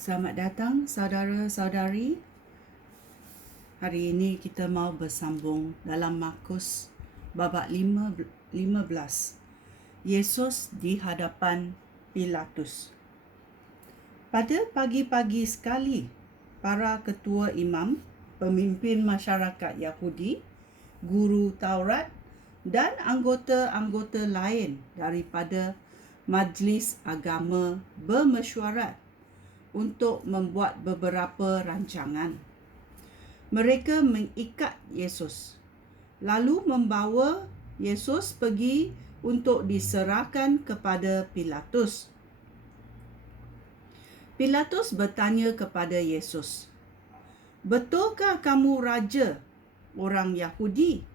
Selamat datang saudara-saudari. Hari ini kita mau bersambung dalam Markus babak 15. Yesus di hadapan Pilatus. Pada pagi-pagi sekali, para ketua imam, pemimpin masyarakat Yahudi, guru Taurat dan anggota-anggota lain daripada majlis agama bermesyuarat untuk membuat beberapa rancangan. Mereka mengikat Yesus, lalu membawa Yesus pergi untuk diserahkan kepada Pilatus. Pilatus bertanya kepada Yesus, "Betulkah kamu raja orang Yahudi?"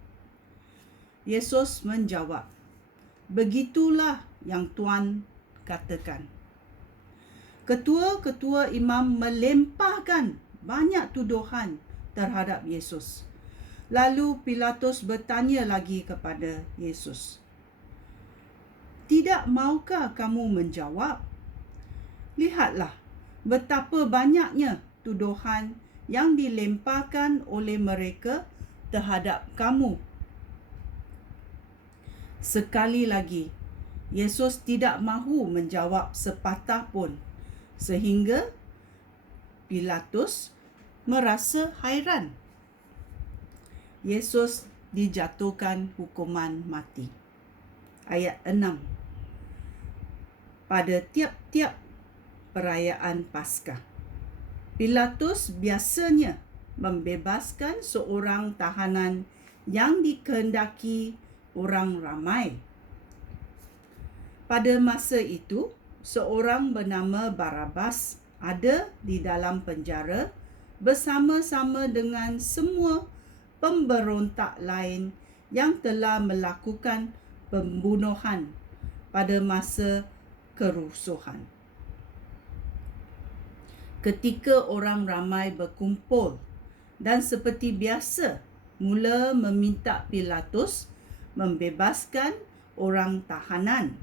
Yesus menjawab, "Begitulah yang Tuan katakan." Ketua-ketua imam melemparkan banyak tuduhan terhadap Yesus. Lalu Pilatus bertanya lagi kepada Yesus, "Tidak maukah kamu menjawab? Lihatlah betapa banyaknya tuduhan yang dilemparkan oleh mereka terhadap kamu." Sekali lagi, Yesus tidak mahu menjawab sepatah pun, sehingga Pilatus merasa hairan. Yesus dijatuhkan hukuman mati. Ayat 6. Pada tiap-tiap perayaan Paskah, Pilatus biasanya membebaskan seorang tahanan yang dikehendaki orang ramai. Pada masa itu, seorang bernama Barabas ada di dalam penjara bersama-sama dengan semua pemberontak lain yang telah melakukan pembunuhan pada masa kerusuhan. Ketika orang ramai berkumpul dan seperti biasa mula meminta Pilatus membebaskan orang tahanan,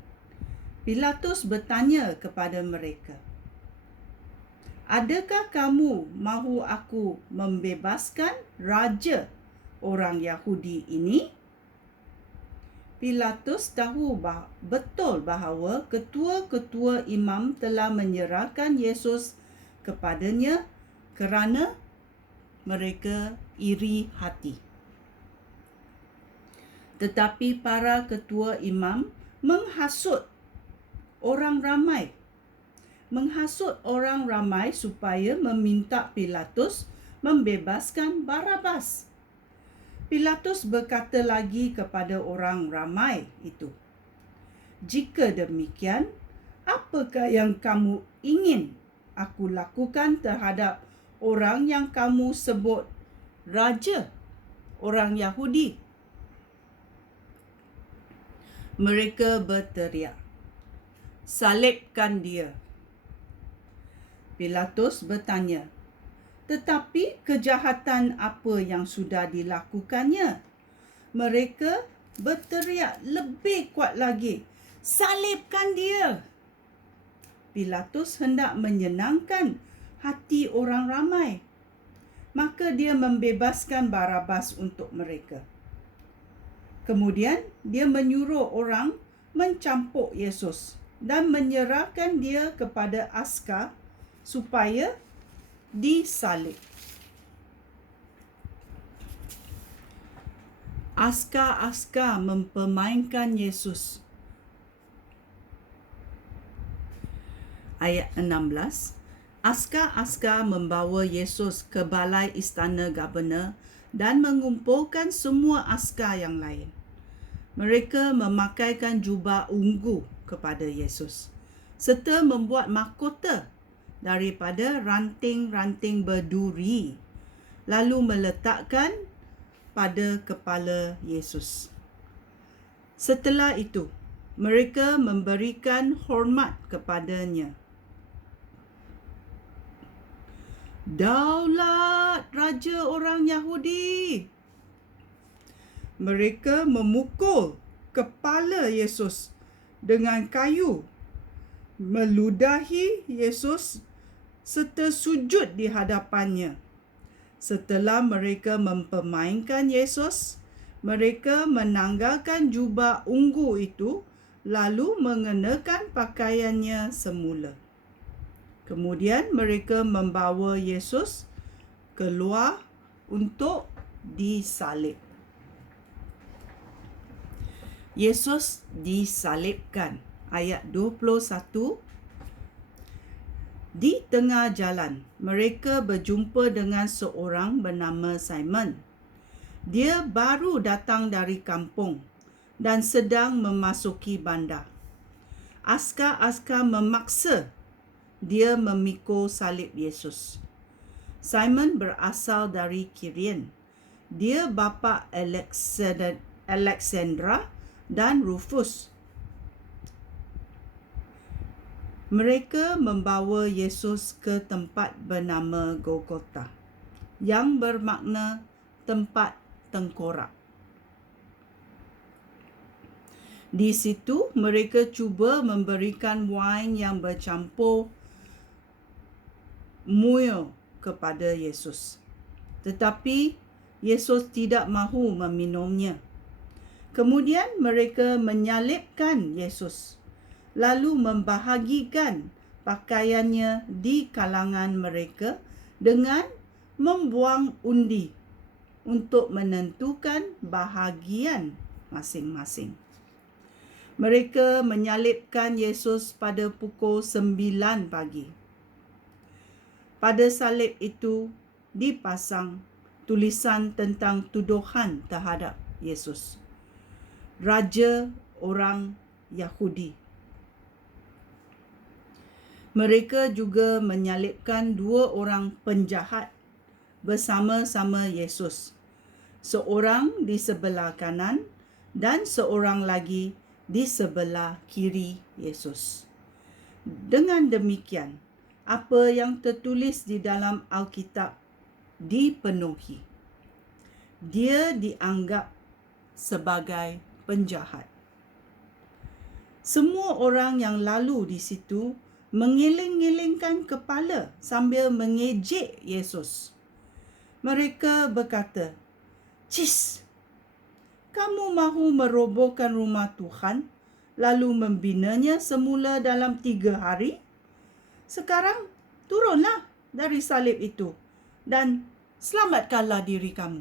Pilatus bertanya kepada mereka, "Adakah kamu mahu aku membebaskan raja orang Yahudi ini?" Pilatus tahu betul bahawa ketua-ketua imam telah menyerahkan Yesus kepadanya kerana mereka iri hati. Tetapi para ketua imam menghasut orang ramai supaya meminta Pilatus membebaskan Barabas. Pilatus berkata lagi kepada orang ramai itu, "Jika demikian, apakah yang kamu ingin aku lakukan terhadap orang yang kamu sebut raja orang Yahudi?" Mereka berteriak, "Salibkan dia." Pilatus bertanya, "Tetapi kejahatan apa yang sudah dilakukannya?" Mereka berteriak lebih kuat lagi, "Salibkan dia." Pilatus hendak menyenangkan hati orang ramai, maka dia membebaskan Barabas untuk mereka. Kemudian dia menyuruh orang mencampuk Yesus dan menyerahkan dia kepada askar supaya disalib. Askar-askar mempermainkan Yesus. Ayat 16. Askar-askar membawa Yesus ke balai istana Gubernur dan mengumpulkan semua askar yang lain. Mereka memakaikan jubah ungu kepada Yesus serta membuat mahkota daripada ranting-ranting berduri, lalu meletakkan pada kepala Yesus. Setelah itu, mereka memberikan hormat kepadanya. "Daulat Raja orang Yahudi!" Mereka memukul kepala Yesus dengan kayu, meludahi Yesus serta sujud di hadapannya. Setelah mereka mempermainkan Yesus, mereka menanggalkan jubah ungu itu lalu mengenakan pakaiannya semula. Kemudian mereka membawa Yesus keluar untuk disalib. Yesus disalibkan. Ayat 21. Di tengah jalan, mereka berjumpa dengan seorang bernama Simon. Dia baru datang dari kampung dan sedang memasuki bandar. Askar-askar memaksa dia memikul salib Yesus. Simon berasal dari Kirian. Dia bapa Alexandra dan Rufus. Mereka membawa Yesus ke tempat bernama Golgotha, yang bermakna tempat tengkorak. Di situ mereka cuba memberikan wain yang bercampur muil kepada Yesus. Tetapi Yesus tidak mahu meminumnya. Kemudian mereka menyalibkan Yesus, lalu membahagikan pakaiannya di kalangan mereka dengan membuang undi untuk menentukan bahagian masing-masing. Mereka menyalibkan Yesus pada pukul 9 pagi. Pada salib itu dipasang tulisan tentang tuduhan terhadap Yesus, Raja orang Yahudi. Mereka juga menyalibkan 2 orang penjahat bersama-sama Yesus, seorang di sebelah kanan dan seorang lagi di sebelah kiri Yesus. Dengan demikian, apa yang tertulis di dalam Alkitab dipenuhi. Dia dianggap sebagai penjahat. Semua orang yang lalu di situ mengiling-ilingkan kepala sambil mengejek Yesus. Mereka berkata, "Cis, kamu mahu merobohkan rumah Tuhan lalu membinanya semula dalam 3 hari? Sekarang turunlah dari salib itu dan selamatkanlah diri kamu."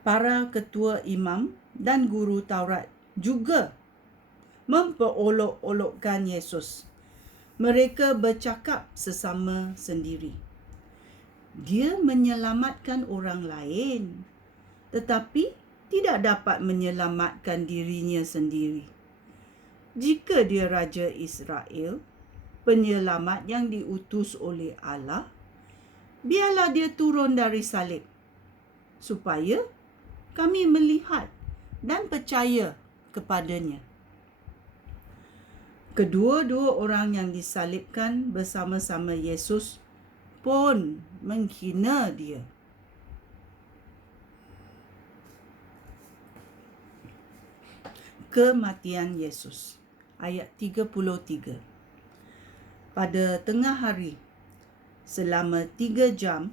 Para ketua imam dan guru Taurat juga memperolok-olokkan Yesus. Mereka bercakap sesama sendiri, "Dia menyelamatkan orang lain, tetapi tidak dapat menyelamatkan dirinya sendiri. Jika dia Raja Israel, penyelamat yang diutus oleh Allah, biarlah dia turun dari salib, supaya kami melihat dan percaya kepadanya." Kedua-dua orang yang disalibkan bersama-sama Yesus pun menghina dia. Kematian Yesus. Ayat 33. Pada tengah hari, selama 3 jam,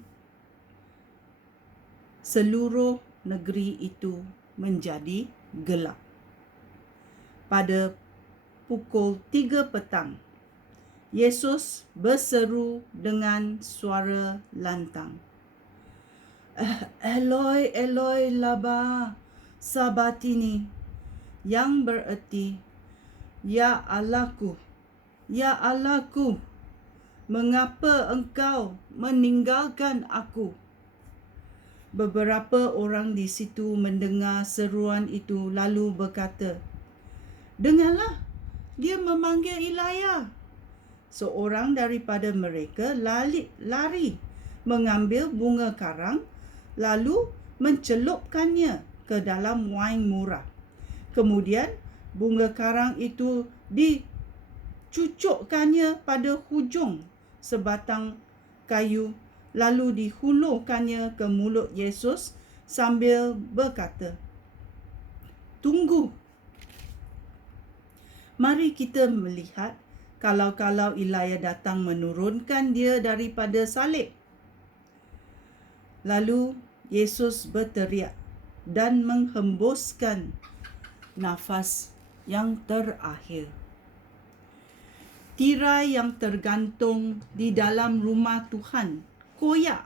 seluruh negeri itu menjadi gelap. Pada pukul 3 petang, Yesus berseru dengan suara lantang, "Eloi, Eloi, lama sabachthani," yang bererti, "Ya Allahku, ya Allahku, mengapa engkau meninggalkan aku?" Beberapa orang di situ mendengar seruan itu lalu berkata, "Dengarlah, dia memanggil Elia." Seorang daripada mereka lari mengambil bunga karang lalu mencelupkannya ke dalam wain murah. Kemudian bunga karang itu dicucukkannya pada hujung sebatang kayu lalu dihulurkannya ke mulut Yesus sambil berkata, "Tunggu. Mari kita melihat kalau-kalau Elijah datang menurunkan dia daripada salib. Lalu Yesus berteriak dan menghembuskan nafas yang terakhir. Tirai yang tergantung di dalam rumah Tuhan koyak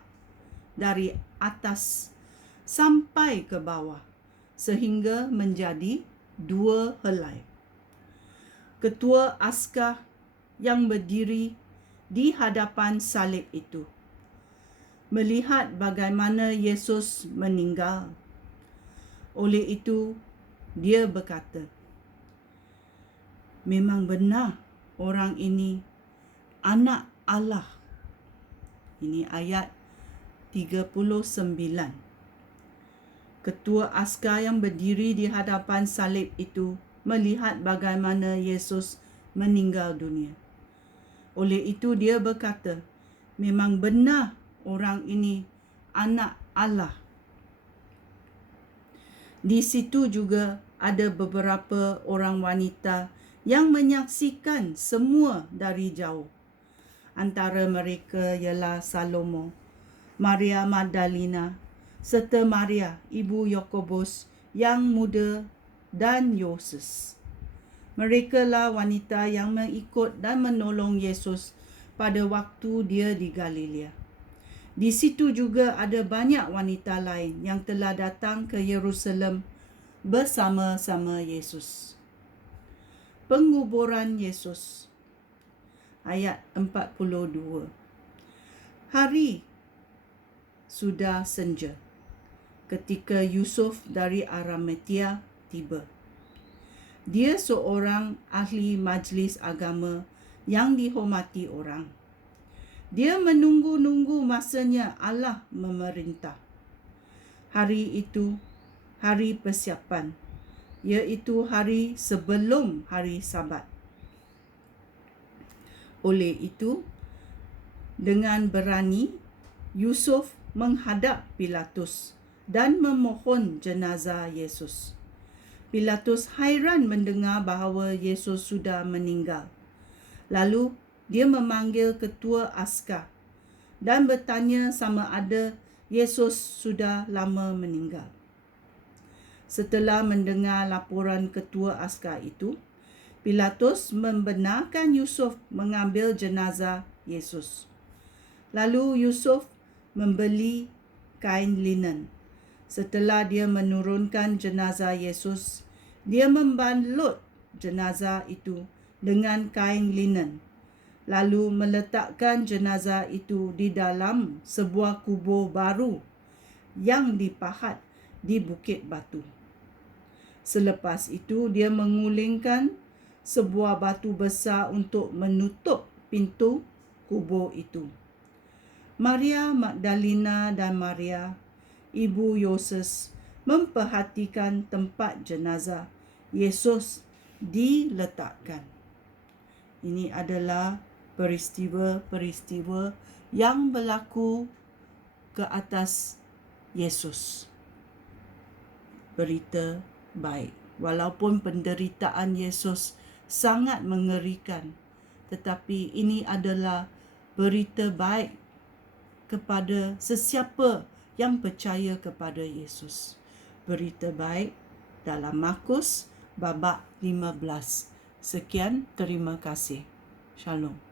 dari atas sampai ke bawah sehingga menjadi 2 helai. Ketua askar yang berdiri di hadapan salib itu melihat bagaimana Yesus meninggal. Oleh itu, dia berkata, "Memang benar orang ini anak Allah." Ini ayat 39. Ketua askar yang berdiri di hadapan salib itu melihat bagaimana Yesus meninggal dunia. Oleh itu dia berkata, "Memang benar orang ini anak Allah." Di situ juga ada beberapa orang wanita yang menyaksikan semua dari jauh. Antara mereka ialah Salomo, Maria Magdalena, serta Maria, ibu Yakobus yang muda dan Yoses. Mereka lah wanita yang mengikut dan menolong Yesus pada waktu dia di Galilea. Di situ juga ada banyak wanita lain yang telah datang ke Yerusalem bersama-sama Yesus. Penguburan Yesus. Ayat 42. Hari sudah senja ketika Yusuf dari Arimatea tiba. Dia seorang ahli majlis agama yang dihormati orang. Dia menunggu-nunggu masanya Allah memerintah. Hari itu hari persiapan, iaitu hari sebelum hari Sabat. Oleh itu, dengan berani Yusuf menghadap Pilatus dan memohon jenazah Yesus. Pilatus hairan mendengar bahawa Yesus sudah meninggal. Lalu dia memanggil ketua askar dan bertanya sama ada Yesus sudah lama meninggal. Setelah mendengar laporan ketua askar itu, Pilatus membenarkan Yusuf mengambil jenazah Yesus. Lalu Yusuf membeli kain linen. Setelah dia menurunkan jenazah Yesus, dia membalut jenazah itu dengan kain linen, lalu meletakkan jenazah itu di dalam sebuah kubur baru yang dipahat di Bukit Batu. Selepas itu, dia mengulingkan sebuah batu besar untuk menutup pintu kubur itu. Maria Magdalena dan Maria, ibu Yoses, memperhatikan tempat jenazah Yesus diletakkan. Ini adalah peristiwa-peristiwa yang berlaku ke atas Yesus. Berita baik. Walaupun penderitaan Yesus sangat mengerikan, tetapi ini adalah berita baik kepada sesiapa yang percaya kepada Yesus. Berita baik dalam Markus babak 15. Sekian, terima kasih. Shalom.